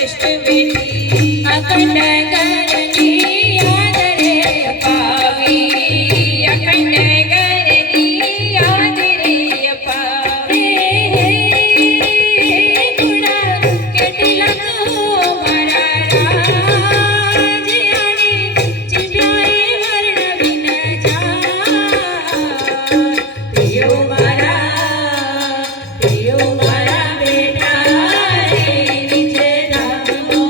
कष्ट वेठी अखंड करणी याद रे पावी अखंड करणी याद रे पावी गुणा केटला तो मारा राज आणि चिंध्याए वर्णविन जा प्रियो मारा बेटा रे निज नामो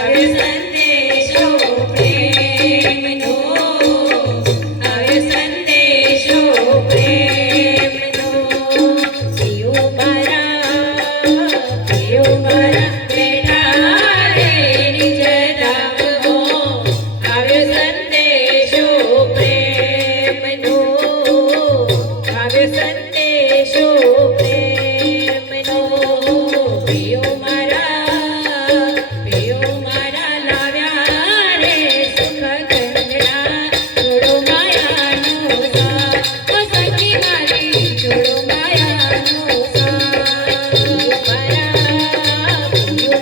આવે સંદેશો પ્રેમનો આવે સંદેશો પ્રેમનો પ્રિયો મારા બેટા રે નિજ નામો આવે સંદેશો પ્રેમનો આવે સંદેશો પ્રેમનો પ્રિયો મારા લાવ્યા રે સુખ કંદડા છોડો માયાનો સાથ ઓ સખી મારી છોડો માયાનો સાથ પ્રિયો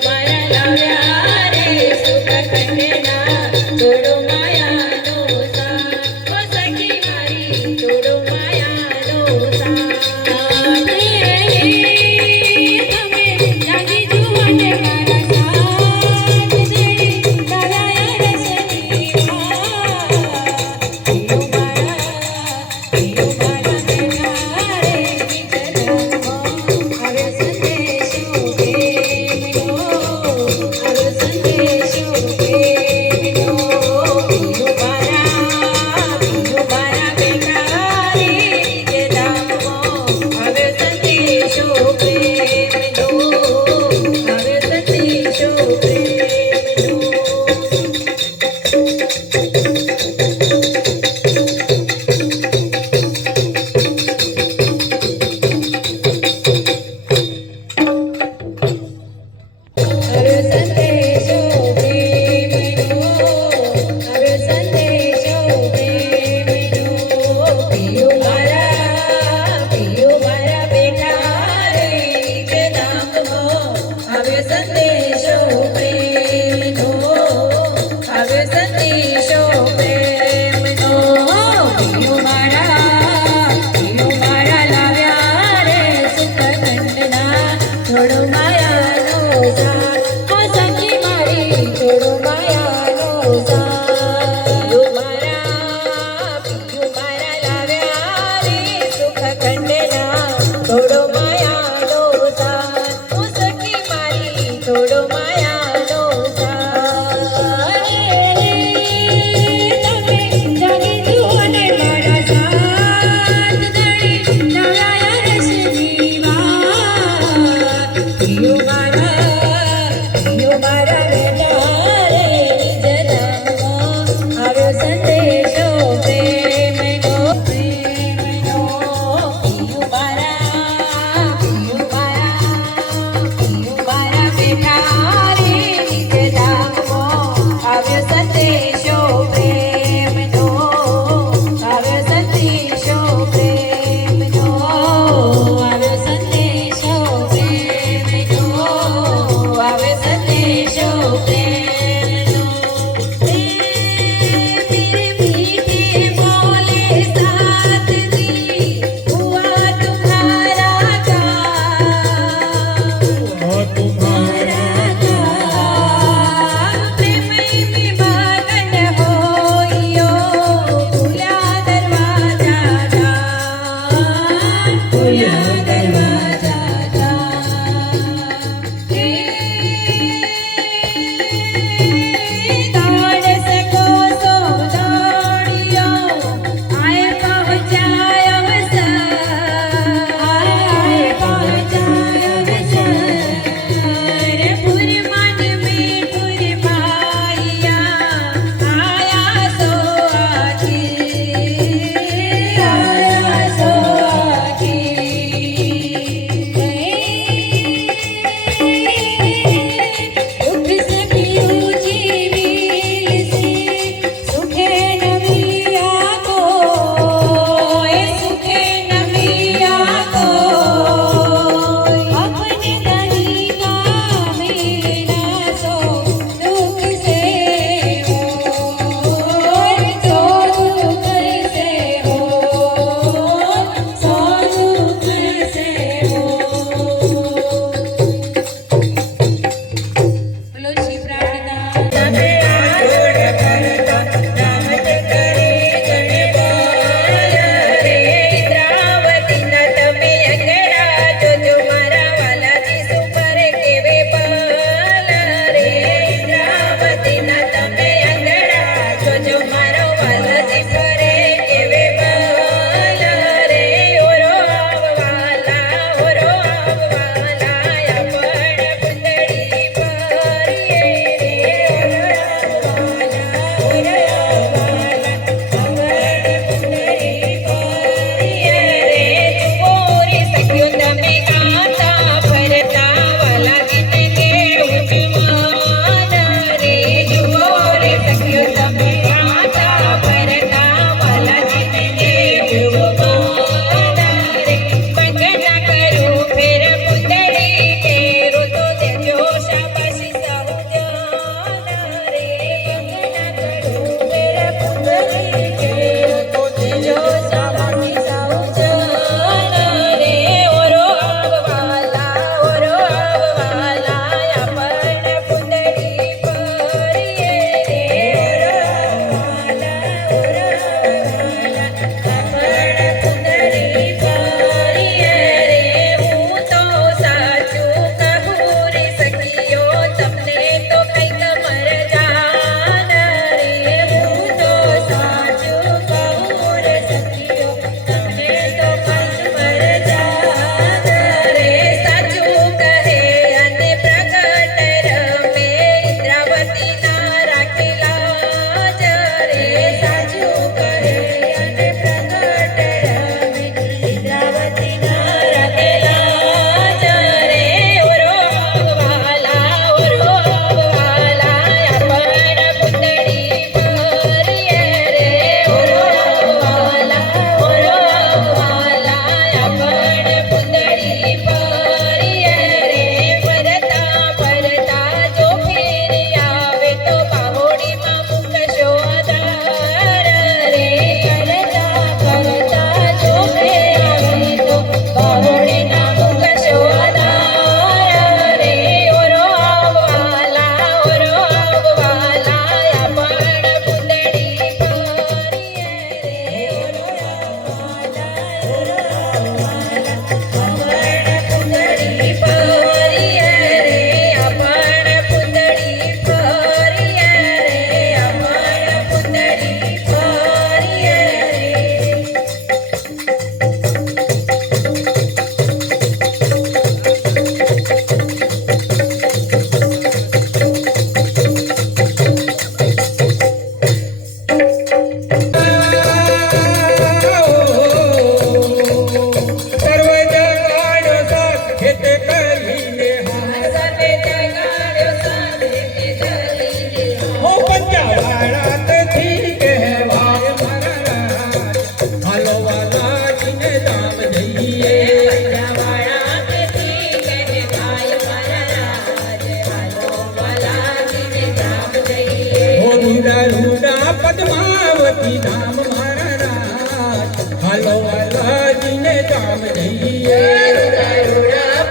पद्मावती धाम मारा राज हालो वालाजीने धाम जइए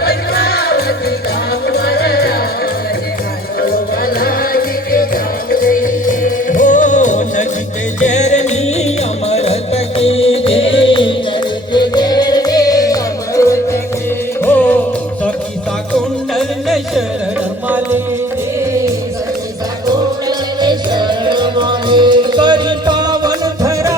पद्मावती धाम मारा राज हालो वालाजीने धाम जइए हो नजिक जेरनी अमरत की दे हो सखी सा कुंडल ने शरण माले करी पावन धरा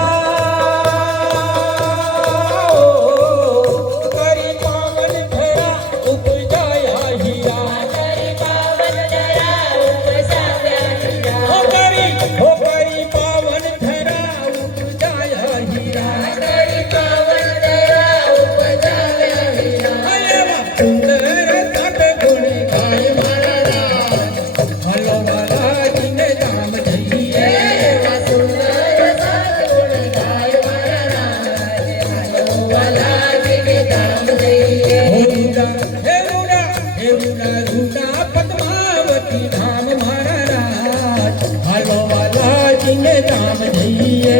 करी पावन धरा उपजाया हीरा हो करी पावन धरा उपजाया हीरा अयवा सुंदर तट गुण गाय मारा राज हलो बालाजीने धाम जइए रूडा पद्मावती धाम मारा राज हालो वालाजीने धाम जइए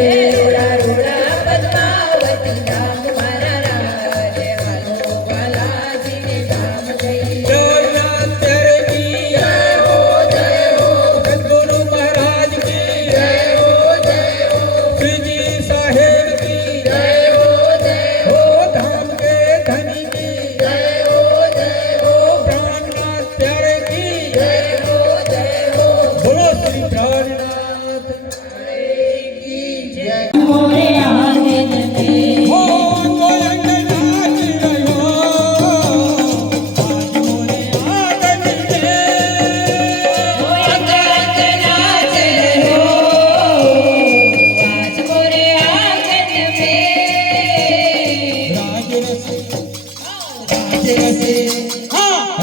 पद्मावती धाम मारा राज हालो वालाजीने धाम जइए जय तेरे की जय हो सद्गुरु महाराज की जय हो श्री जी साहेब की हो धाम के धनी की प्राणनाथ प्यारे की बोलो श्री प्राणनाथ की जय मोरे आंगन में हो गोयंग नाच रहो आज मोरे आंगन में नाच रहो आज मोरे आंगन में राजरस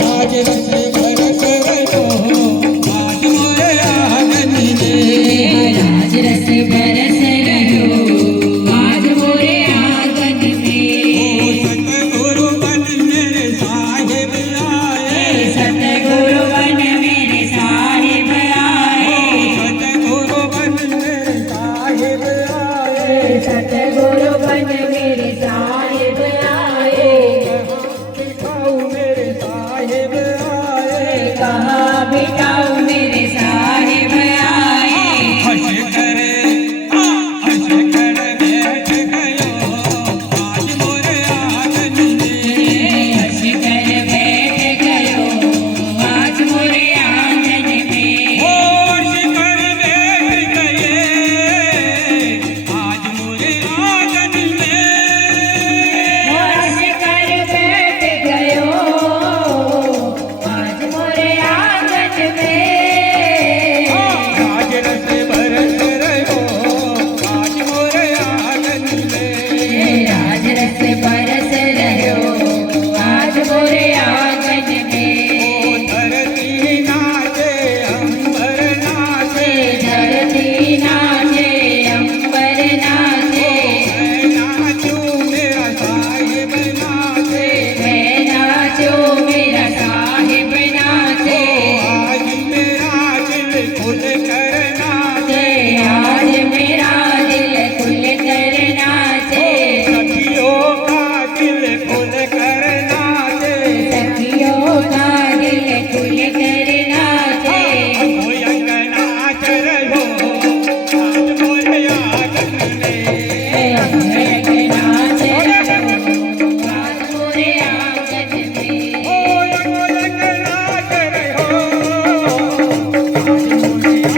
राजरस भर करो आज मोरे आंगन में राज रस बरस रहो आज मोरे आंगन में सतगुरु बन मेरे साहिब आए सतगुरु बन मेरे साहिब आए सतगुरु बन मेरे साहिब आए सतगुरु बन मेरे साहिब आए बिठाऊ मेरे साहिब आए कहाँ बिठाऊं मेरे साहिब आए हंस कर बैठ गयो आज मोरे आंगन में हंस कर बैठ गयो आज मोरे आंगन में होश कर बैठ गए आज मोरे आंगन में हंस कर बैठ गयो आज मोरे आंगन में राजरस बरस रहो आज मोरे आंगन में राज रस बरस रहो आज मोरे आंगन में धरती नाचे अंबर नाचे धरती नाचे अंबर नाचे मैं नाचूं मेरा साहिब नाचे मैं नाचूं मेरा साहिब नाचे आज मेरा दिल खुल कर नाचे आज मेरा दिल खुल कर नाचे सखियों का दिल खुल कर नाचे सखियों का दिल खुल कर नाचे गोयंग नाच रहो आज मोरे आंगन में नाच रहो आज मोरे आंगन में गोयंग नाच रहो आज मोरे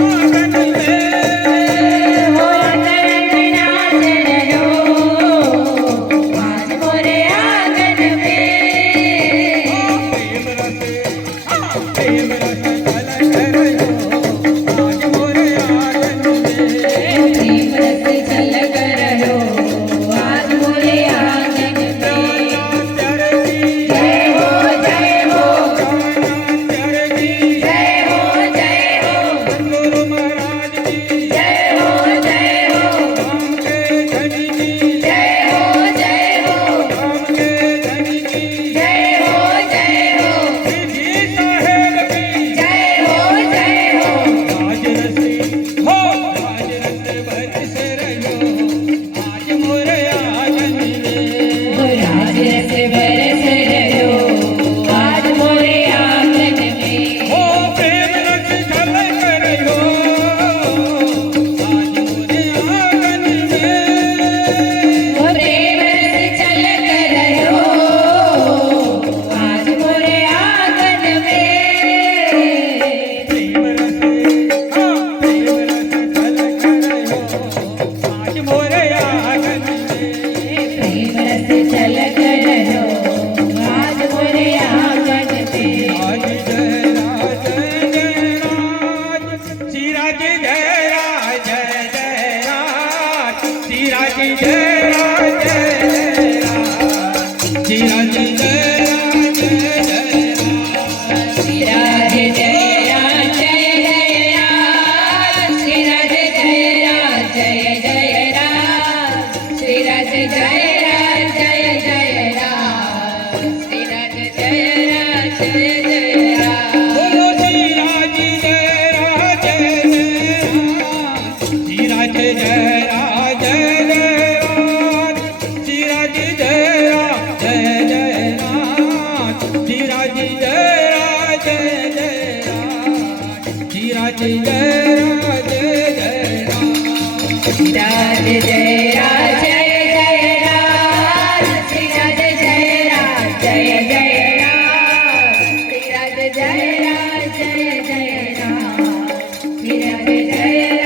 जय जय राज जय जय राज